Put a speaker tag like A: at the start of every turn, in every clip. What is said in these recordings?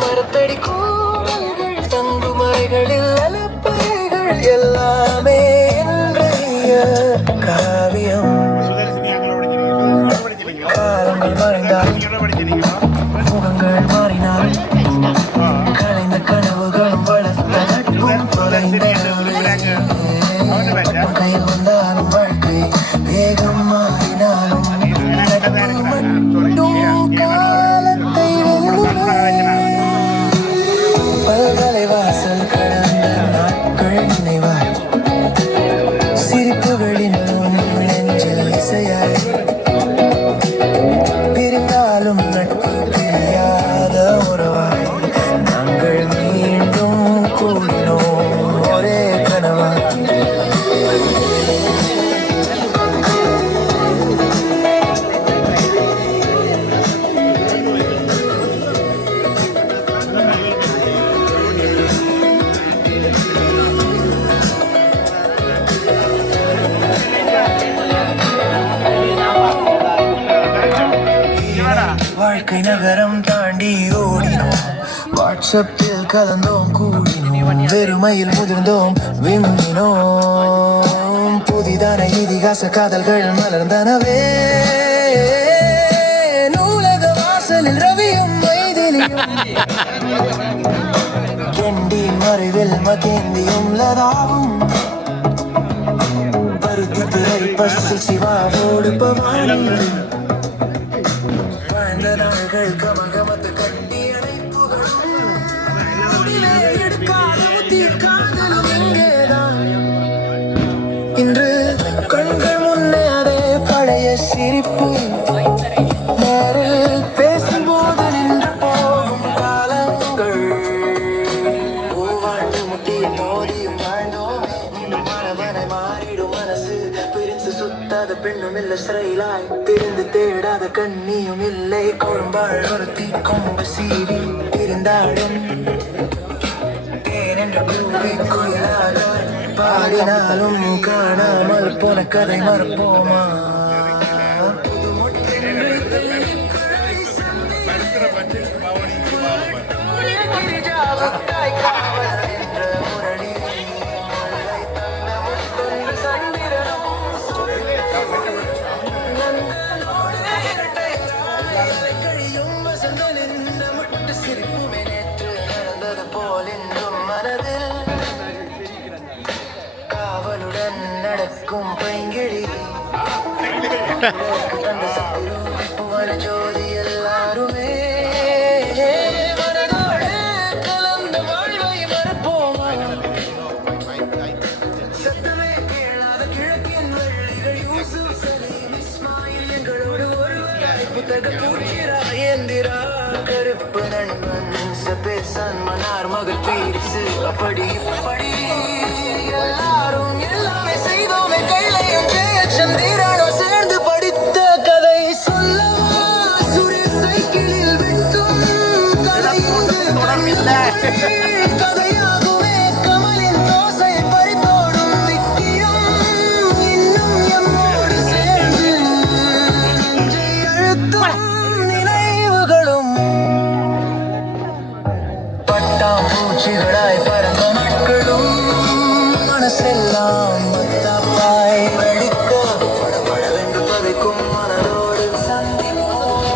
A: மரத்தடி கூடல்கள் தங்குமறைகளில் அலப்பறைகள் எல்லாமே காவியம். வாழ்க்கை நகரம் தாண்டி ஓடினோம். வாட்ஸ்அப்பில் கலந்தோம் கூடினோம். வெறுமையில் முதிர்ந்தோம் விம்மினோம் புதிதான இதிகாச காதல்கள் மலர்ந்தனவே. நூலக வாசலில் ரவியும் கெண்டி மறைவில் மகேந்தியும் லதாவும். பருத்தி துறை பசு சிவாவோடு பவானி. இல்ல சிறையிலாய் திரிந்து தேடாத கண்ணியும் இல்லை. கொழும்பாள் ஒருத்தி கொம்பு சீவி இருந்தாலும் தேன் என்று கூவி பாடினாலும் காணாமல் போன கதை மறப்போமா புது கருப்பு நண்பன் சபேசன் மன்னார் மகள் பீரிசு. அப்படி இப்படி எல்லாம் பட்டாம்பூச்சிகளாய் பறந்த நாட்களும் மனசெல்லாம் மத்தாப்பாய் வெடிக்க படபடவென்று பதைக்கும் மனதோடு சந்திப்போம்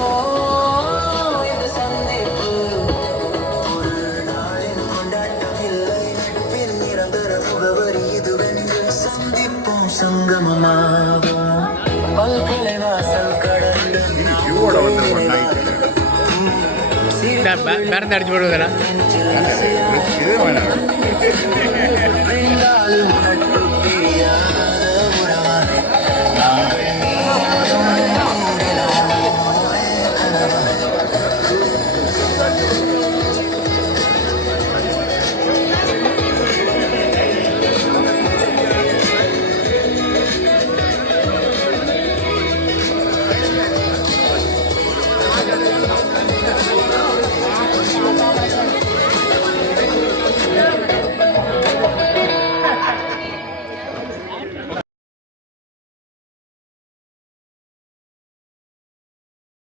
A: இந்த சந்திப்பு ஒரு நாளின் கொண்டாட்டம் இல்லை நட்பின் நிரந்தர முகவரி இதுவென்று சந்திப்போம் சங்கமமாகும் பல்கலை வாசல் கடந்து
B: ಬೇರೆ
C: ಅಡಿಚು ಬಿಡುವುದಲ್ಲ